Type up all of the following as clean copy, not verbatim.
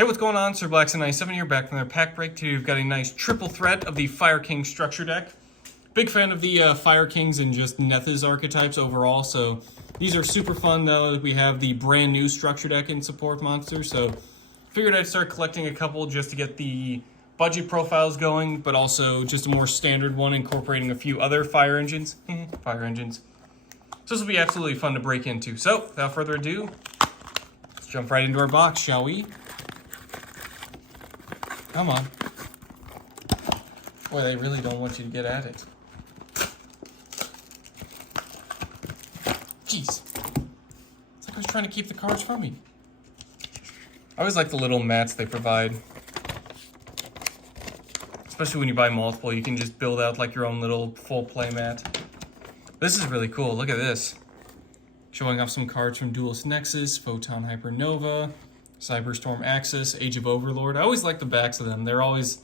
Hey, what's going on? Sir Blackson97 here, back from their pack break. Today we've got a nice triple threat of the Fire King structure deck. Big fan of the Fire Kings and just Nethys archetypes overall, so these are super fun now that we have the brand new structure deck in support monsters. So figured I'd start collecting a couple just to get the budget profiles going, but also just a more standard one incorporating a few other fire engines. Fire engines. So this will be absolutely fun to break into. So without further ado, let's jump right into our box, shall we? Come on. Boy, they really don't want you to get at it. Jeez. It's like I was trying to keep the cards from me. I always like the little mats they provide. Especially when you buy multiple, you can just build out like your own little full play mat. This is really cool. Look at this. Showing off some cards from Duelist Nexus, Photon Hypernova, Cyberstorm Axis, Age of Overlord. I always like the backs of them. They're always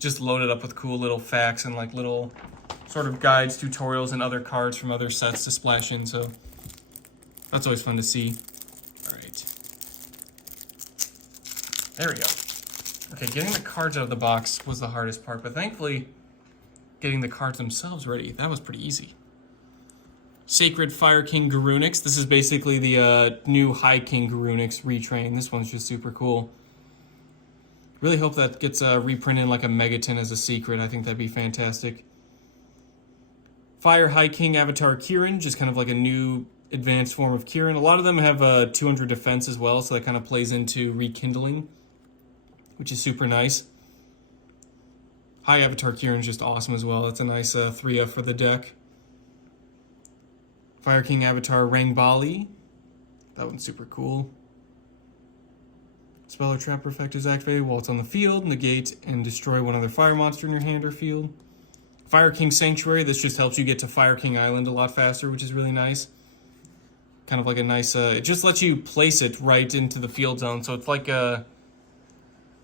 just loaded up with cool little facts and like little sort of guides, tutorials, and other cards from other sets to splash in, so that's always fun to see. All right. There we go. Okay, getting the cards out of the box was the hardest part, but thankfully getting the cards themselves ready, that was pretty easy. Sacred Fire King Garunix. This is basically the new High King Garunix retrain. This one's just super cool. Really hope that gets reprinted like a Megaton as a secret. I think that'd be fantastic. Fire High King Avatar Kirin, just kind of like a new advanced form of Kirin. A lot of them have 200 defense as well, so that kind of plays into rekindling, which is super nice. High Avatar Kirin is just awesome as well. It's a nice 3F for the deck. Fire King Avatar Rangbali. That one's super cool. Spell or trap effect is activated while it's on the field. Negate and destroy one other fire monster in your hand or field. Fire King Sanctuary. This just helps you get to Fire King Island a lot faster, which is really nice. Kind of like a nice... it just lets you place it right into the field zone. So it's like a...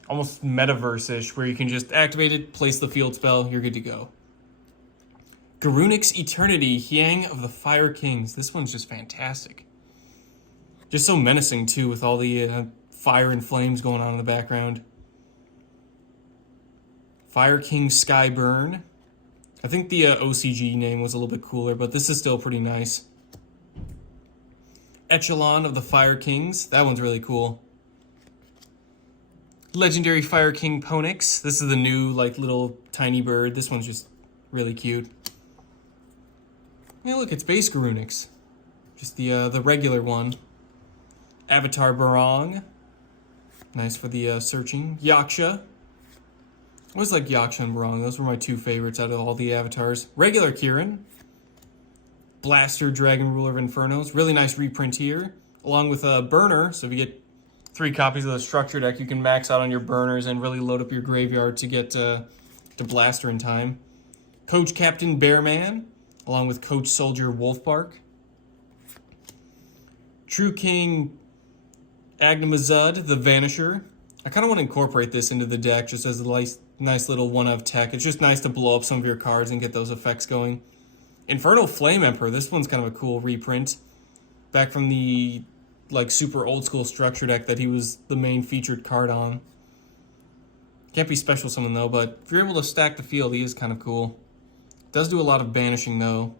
almost metaverse-ish, where you can just activate it, place the field spell, you're good to go. Garunix Eternity, Hyang of the Fire Kings. This one's just fantastic. Just so menacing, too, with all the fire and flames going on in the background. Fire King Skyburn. I think the OCG name was a little bit cooler, but this is still pretty nice. Echelon of the Fire Kings. That one's really cool. Legendary Fire King Ponix. This is the new, like, little tiny bird. This one's just really cute. Hey, look, it's base Garunix. Just the regular one. Avatar Barong. Nice for the searching. Yaksha. I always like Yaksha and Barong. Those were my two favorites out of all the avatars. Regular Kirin. Blaster Dragon Ruler of Infernos. Really nice reprint here. Along with a Burner. So if you get 3 copies of the structure deck, you can max out on your burners and really load up your graveyard to get to Blaster in time. Coach Captain Bearman. Along with Coach Soldier Wolfbark. True King Agnamazud, the Vanisher. I kind of want to incorporate this into the deck just as a nice little one-of tech. It's just nice to blow up some of your cards and get those effects going. Infernal Flame Emperor. This one's kind of a cool reprint. Back from the like super old school structure deck that he was the main featured card on. Can't be special summon though, but if you're able to stack the field, he is kind of cool. Does do a lot of banishing though.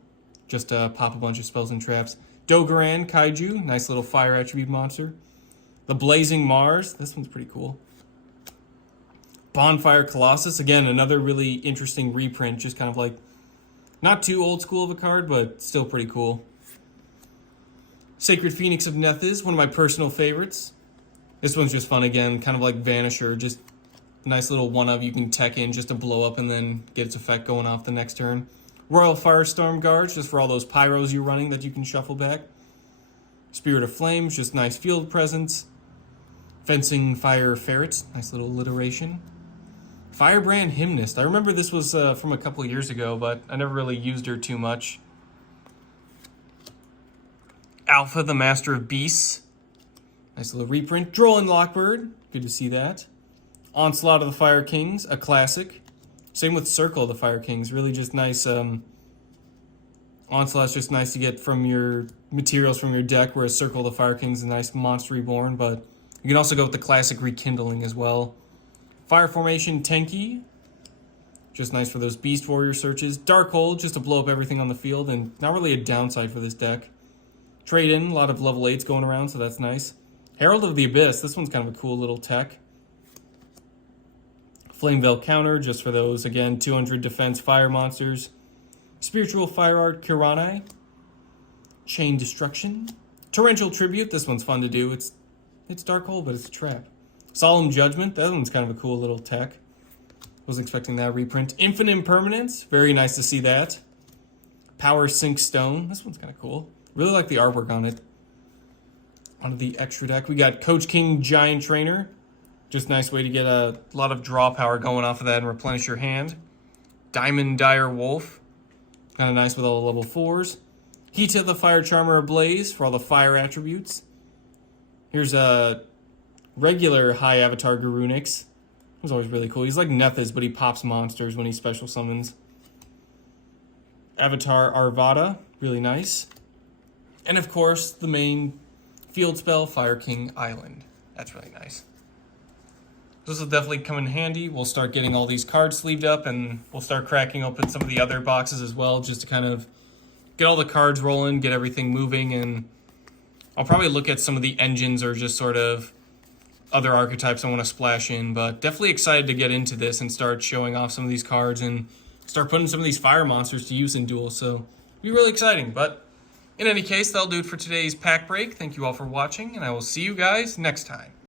Just pop a bunch of spells and traps. Dogaran Kaiju, nice little fire attribute monster. The Blazing Mars, this one's pretty cool. Bonfire Colossus, again, another really interesting reprint, just kind of like, not too old school of a card, but still pretty cool. Sacred Phoenix of Nethys, one of my personal favorites. This one's just fun again, kind of like Vanisher, just nice little one-of you can tech in just to blow up and then get its effect going off the next turn. Royal Firestorm Guards, just for all those pyros you're running that you can shuffle back. Spirit of Flames, just nice field presence. Fencing Fire Ferret, nice little alliteration. Firebrand Hymnist. I remember this was from a couple of years ago, but I never really used her too much. Alpha, the Master of Beasts. Nice little reprint. Drolling Lockbird, good to see that. Onslaught of the Fire Kings, a classic. Same with Circle of the Fire Kings. Really just nice. Onslaught's just nice to get from your materials from your deck, whereas Circle of the Fire King's a nice monster reborn, but You can also go with the classic Rekindling as well. Fire Formation Tenki, just nice for those Beast Warrior searches. Darkhold, just to blow up everything on the field, and not really a downside for this deck. Trade-in, a lot of level 8s going around, so that's nice. Herald of the Abyss, this one's kind of a cool little tech. Flame Veil Counter, just for those, again, 200 defense fire monsters. Spiritual Fire Art Kiranai. Chain Destruction. Torrential Tribute, this one's fun to do. It's Darkhold, but it's a trap. Solemn Judgment, that one's kind of a cool little tech. Wasn't expecting that reprint. Infinite Impermanence, very nice to see that. Power Sink Stone, this one's kind of cool. Really like the artwork on it. Onto the extra deck, we got Coach King Giant Trainer. Just nice way to get a lot of draw power going off of that and replenish your hand. Diamond Dire Wolf, kind of nice with all the level 4s. Hita the Fire Charmer Ablaze for all the fire attributes. Here's a regular high avatar Garunix. He's always really cool. He's like Nethys, but he pops monsters when he special summons. Avatar Arvada, really nice. And of course, the main field spell, Fire King Island. That's really nice. This will definitely come in handy. We'll start getting all these cards sleeved up, and we'll start cracking open some of the other boxes as well, just to kind of get all the cards rolling, get everything moving, and I'll probably look at some of the engines or just sort of other archetypes I want to splash in, but definitely excited to get into this and start showing off some of these cards and start putting some of these fire monsters to use in duels, so it'll be really exciting. But in any case, that'll do it for today's pack break. Thank you all for watching, and I will see you guys next time.